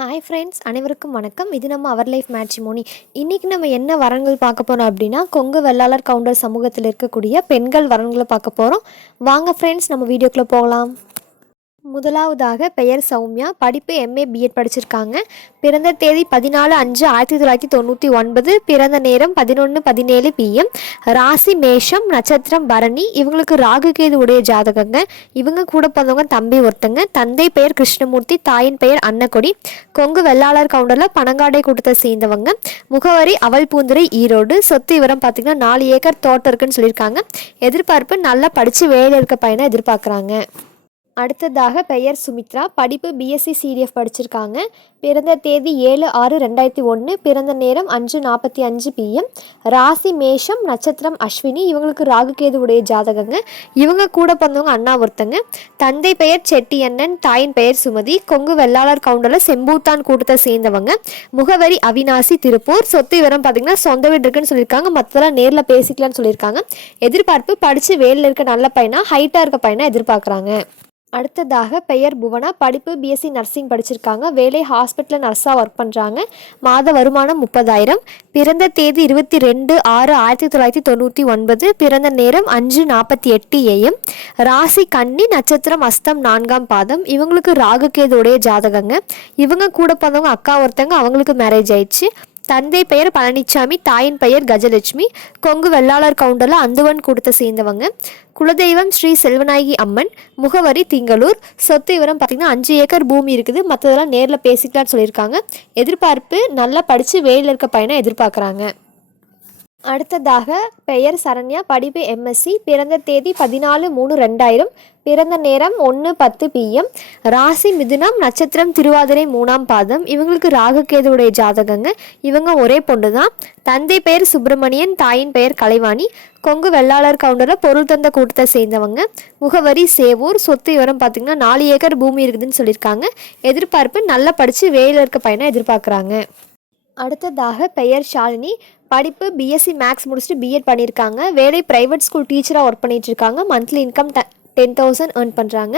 Hi friends அனைவருக்கும் வணக்கம். இது நம்ம அவர் லைஃப் மேட்ரிமோனி இன்றைக்கி நம்ம என்ன வரன்கள் பார்க்க போகிறோம் அப்படின்னா கொங்கு வெள்ளாளர் கவுண்டர் சமூகத்தில் இருக்கக்கூடிய பெண்கள் வரன்களை பார்க்க போகிறோம் வாங்க ஃப்ரெண்ட்ஸ் நம்ம வீடியோக்குள்ளே போகலாம். முதலாவதாக பெயர் சௌமியா. படிப்பு எம்ஏ பிஎட் படிச்சிருக்காங்க. பிறந்த தேதி பதினாலு அஞ்சு ஆயிரத்தி தொள்ளாயிரத்தி தொண்ணூற்றி ஒன்பது. பிறந்த நேரம் பதினொன்று பதினேழு பிஎம் ராசி மேஷம் நட்சத்திரம் பரணி. இவங்களுக்கு ராகு கேது உடைய ஜாதகங்க. இவங்க கூட பிறந்தவங்க தம்பி ஒருத்தங்க. தந்தை பெயர் கிருஷ்ணமூர்த்தி தாயின் பெயர் அன்னக்கொடி. கொங்கு வெள்ளாளர் கவுண்டரில் பனங்காடை கூட்டத்தை சேர்ந்தவங்க. முகவரி அவல் பூந்துரை ஈரோடு. சொத்து விவரம் பார்த்திங்கன்னா நாலு ஏக்கர் தோட்டம் இருக்குன்னு சொல்லியிருக்காங்க. எதிர்பார்ப்பு நல்லா படித்து வேலையில் இருக்க பையனை எதிர்பார்க்குறாங்க. அடுத்ததாக பெயர் சுமித்ரா. படிப்பு பிஎஸ்சி சிடிஎஃப் படிச்சிருக்காங்க. பிறந்த தேதி ஏழு ஆறு ரெண்டாயிரத்தி ஒன்று பிறந்த நேரம் அஞ்சு நாற்பத்தி அஞ்சு பிஎம் ராசி மேஷம் நட்சத்திரம் அஸ்வினி. இவங்களுக்கு ராகுகேது உடைய ஜாதகங்க. இவங்க கூட பிறந்தவங்க அண்ணா ஒருத்தங்க. தந்தை பெயர் செட்டி அண்ணன் தாயின் பெயர் சுமதி. கொங்கு வெள்ளாளர் கவுண்டரில் செம்பூத்தான் கூட்டத்தை சேர்ந்தவங்க. முகவரி அவினாசி திருப்பூர். சொத்து விவரம் பார்த்தீங்கன்னா சொந்த வீடு இருக்குன்னு சொல்லியிருக்காங்க. மற்றதெல்லாம் நேரில் பேசிக்கலாம்னு சொல்லியிருக்காங்க. எதிர்பார்ப்பு படித்து வேலையில் இருக்க நல்ல பையனா ஹைட்டாக இருக்க பையனாக எதிர்பார்க்குறாங்க. அடுத்ததாக பெயர் புவனா. படிப்பு பிஎஸ்சி நர்சிங் படிச்சிருக்காங்க. வேலை ஹாஸ்பிட்டலில் நர்ஸாக ஒர்க் பண்ணுறாங்க மாத வருமானம் முப்பதாயிரம். பிறந்த தேதி இருபத்தி ரெண்டு ஆறு ஆயிரத்தி தொள்ளாயிரத்தி தொண்ணூற்றி ஒன்பது. பிறந்த நேரம் அஞ்சு நாற்பத்தி எட்டு ஏஎம் ராசி கன்னி நட்சத்திரம் அஸ்தம் நான்காம் பாதம். இவங்களுக்கு ராகுகேதுடைய ஜாதகங்க. இவங்க கூட பிறந்தவங்க அக்கா ஒருத்தங்க அவங்களுக்கு மேரேஜ் ஆயிடுச்சு. தந்தை பெயர் பழனிச்சாமி தாயின் பெயர் கஜலட்சுமி கொங்கு வெள்ளாளர் கவுண்டரில் அந்துவன் கொடுத்த சேர்ந்தவங்க. குலதெய்வம் ஸ்ரீ செல்வநாயகி அம்மன் முகவரி திங்களூர். சொத்து விவரம் பார்த்திங்கன்னா அஞ்சு ஏக்கர் பூமி இருக்குது. மற்றதெல்லாம் நேரில் பேசிக்கலாம்னு சொல்லியிருக்காங்க. எதிர்பார்ப்பு நல்லா படித்து வேலையில் இருக்க பையனை எதிர்பார்க்குறாங்க. அடுத்ததாக பெயர் சரண்யா படிப்பு எம்எஸ்சி பிறந்த தேதி பதினாலு மூணு ரெண்டாயிரம் பிறந்த நேரம் ஒன்று பத்து பிஎம் ராசி மிதுனம் நட்சத்திரம் திருவாதிரை மூணாம் பாதம் இவங்களுக்கு ராகுகேதுவுடைய ஜாதகங்க இவங்க ஒரே பொண்ணு தான் தந்தை பெயர் சுப்பிரமணியன் தாயின் பெயர் கலைவாணி கொங்கு வெள்ளாளர் கவுண்டரில் பொருள் தந்த கூட்டத்தை சேர்ந்தவங்க. முகவரி சேவூர் சொத்து விவரம் பார்த்திங்கன்னா நாலு ஏக்கர் பூமி இருக்குதுன்னு சொல்லியிருக்காங்க. எதிர்பார்ப்பு நல்லா படித்து வேலையில் இருக்க பையனை எதிர்பார்க்குறாங்க. அடுத்ததாக பெயர் ஷாலினி படிப்பு பிஎஸ்சி மேக்ஸ் முடிச்சுட்டு பிஎட் பண்ணியிருக்காங்க. வேலை ப்ரைவேட் ஸ்கூல் டீச்சராக ஒர்க் பண்ணிகிட்ருக்காங்க இருக்காங்க. மந்த்லி இன்கம் ட டென் தௌசண்ட் ஏர்ன் பண்ணுறாங்க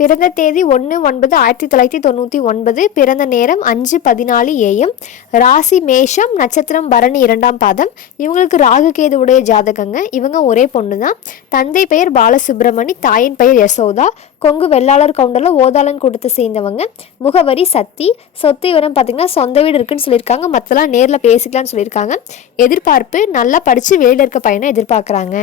பிறந்த தேதி ஒன்று ஒன்பது ஆயிரத்தி தொள்ளாயிரத்தி தொண்ணூற்றி ஒன்பது. பிறந்த நேரம் அஞ்சு பதினாலு ஏஎம் ராசி மேஷம் நட்சத்திரம் பரணி இரண்டாம் பாதம். இவங்களுக்கு ராகுகேது உடைய ஜாதகங்க. இவங்க ஒரே பொண்ணு தான் தந்தை பெயர் பாலசுப்ரமணி தாயின் பெயர் யசோதா. கொங்கு வெள்ளாளர் கவுண்டரில் ஓதாளன் கூட்டத்தை சேர்ந்தவங்க. முகவரி சக்தி சொத்து விவரம் பார்த்திங்கன்னா சொந்த வீடு இருக்குன்னு சொல்லியிருக்காங்க. மற்றெல்லாம் நேரில் பேசிக்கலாம்னு சொல்லியிருக்காங்க. எதிர்பார்ப்பு நல்லா படித்து வெளியில் இருக்க பையனை எதிர்பார்க்குறாங்க.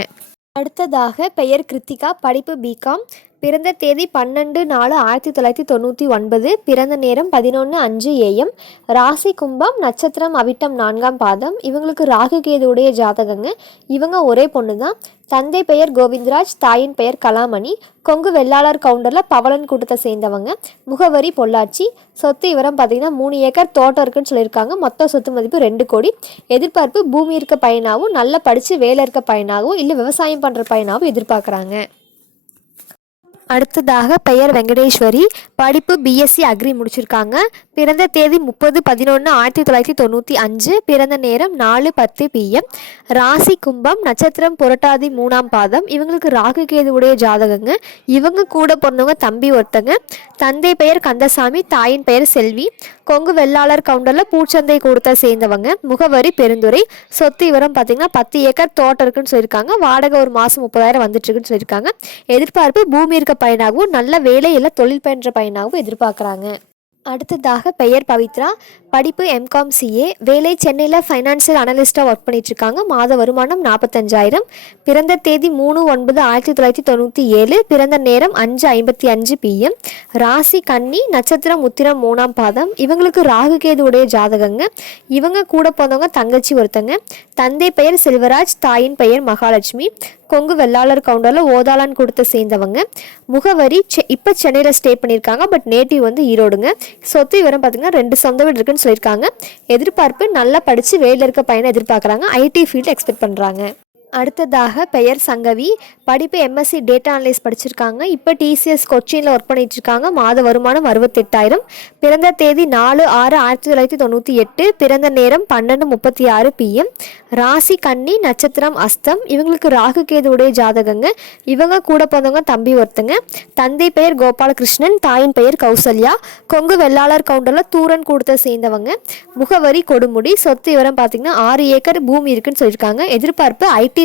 அடுத்ததாக பெயர் கிருத்திகா படிப்பு பிகாம் பிறந்த தேதி பன்னெண்டு நாலு ஆயிரத்தி தொள்ளாயிரத்தி தொண்ணூற்றி ஒன்பது பிறந்த நேரம் பதினொன்று அஞ்சு ஏஎம் ராசி கும்பம் நட்சத்திரம் அவிட்டம் நான்காம் பாதம். இவங்களுக்கு ராகு கேதுடைய ஜாதகங்க. இவங்க ஒரே பொண்ணு தான் தந்தை பெயர் கோவிந்தராஜ் தாயின் பெயர் கலாமணி. கொங்கு வெள்ளாளர் கவுண்டரில் பவளன் கூட்டத்தை சேர்ந்தவங்க. முகவரி பொள்ளாச்சி. சொத்து விவரம் பார்த்தீங்கன்னா மூணு ஏக்கர் தோட்டம் இருக்குன்னு சொல்லியிருக்காங்க. மொத்த சொத்து மதிப்பு ரெண்டு கோடி. எதிர்பார்ப்பு பூமி இருக்க பையனாகவும் நல்லா படித்து வேலை இருக்க பையனாகவும் இல்லை விவசாயம் பண்ணுற பையனாகவும் எதிர்பார்க்குறாங்க. அடுத்ததாக பெயர் வெங்கடேஸ்வரி. படிப்பு பிஎஸ்சி அக்ரி முடிச்சிருக்காங்க. பிறந்த தேதி முப்பது பதினொன்று ஆயிரத்தி தொள்ளாயிரத்தி தொண்ணூற்றி அஞ்சு. பிறந்த நேரம் நாலு பத்து பிஎம் ராசி கும்பம் நட்சத்திரம் புரட்டாதி மூணாம் பாதம். இவங்களுக்கு ராகு கேதுவுடைய ஜாதகங்க. இவங்க கூட பிறந்தவங்க தம்பி ஒருத்தங்க. தந்தை பெயர் கந்தசாமி தாயின் பெயர் செல்வி. கொங்கு வெள்ளாளர் கவுண்டரில் பூச்சந்தை கொடுத்த சேர்ந்தவங்க. முகவரி பெருந்துறை. சொத்து விவரம் பார்த்தீங்கன்னா பத்து ஏக்கர் தோட்டம் இருக்குன்னு சொல்லியிருக்காங்க. வாடகை ஒரு மாதம் முப்பதாயிரம் வந்துட்டு இருக்குன்னு சொல்லியிருக்காங்க. எதிர்பார்ப்பு பூமி இருக்க பையனாகவும் நல்ல வேலையில் தொழில் பயின்ற பையனாகவும் எதிர்பார்க்குறாங்க. அடுத்ததாக பெயர் பவித்ரா. படிப்பு எம்காம் சிஏ வேலை சென்னையில் ஃபைனான்சியல் அனலிஸ்ட்டாக ஒர்க் பண்ணிகிட்ருக்காங்க மாத வருமானம் நாற்பத்தஞ்சாயிரம் பிறந்த தேதி மூணு ஒன்பது ஆயிரத்தி தொள்ளாயிரத்தி தொண்ணூற்றி ஏழு. பிறந்த நேரம் அஞ்சு ஐம்பத்தி அஞ்சு பிஎம் ராசி கன்னி நட்சத்திரம் உத்திரம் மூணாம் பாதம். இவங்களுக்கு ராகு உடைய ஜாதகங்க. இவங்க கூட போனவங்க தங்கச்சி ஒருத்தங்க. தந்தை பெயர் செல்வராஜ் தாயின் பெயர் மகாலட்சுமி. கொங்கு வெள்ளாளர் கவுண்டரில் ஓதாளான் கொடுத்த சேர்ந்தவங்க. முகவரி செ இப்போ சென்னையில் ஸ்டே பண்ணியிருக்காங்க. பட் நேட்டிவ் வந்து ஈரோடுங்க. சொத்து விவரம் பார்த்தீங்கன்னா ரெண்டு சொந்த வீடு இருக்குன்னு சொல்லியிருக்காங்க. எதிர்பார்ப்பு நல்லா படித்து வேலையில் இருக்க பையனை எதிர்பார்க்குறாங்க. ஐடி ஃபீல்டு எக்ஸ்பெக்ட் பண்ணுறாங்க அடுத்ததாக பெயர் சங்கவி. படிப்பு எம்எஸ்சி டேட்டா அனலைஸ் படிச்சிருக்காங்க. இப்போ டிசிஎஸ் கொச்சினில் ஒர்க் பண்ணிட்டு இருக்காங்க மாத வருமானம் அறுபத்தெட்டாயிரம். பிறந்த தேதி நாலு ஆறு ஆயிரத்தி தொள்ளாயிரத்தி தொண்ணூற்றி எட்டு. பிறந்த நேரம் பன்னெண்டு முப்பத்தி ஆறு பிஎம் ராசி கன்னி நட்சத்திரம் அஸ்தம். இவங்களுக்கு ராகு கேது உடைய ஜாதகங்க. இவங்க கூட பிறந்தவங்க தம்பி ஒருத்தங்க. தந்தை பெயர் கோபாலகிருஷ்ணன். தாயின் பெயர் கௌசல்யா. கொங்கு வெள்ளாளர் கவுண்டரில் தூரன் கூடத்தை சேர்ந்தவங்க. முகவரி கொடுமுடி. சொத்து விவரம் பார்த்தீங்கன்னா ஆறு ஏக்கர் பூமி இருக்குன்னு சொல்லியிருக்காங்க. எதிர்பார்ப்பு ஐடி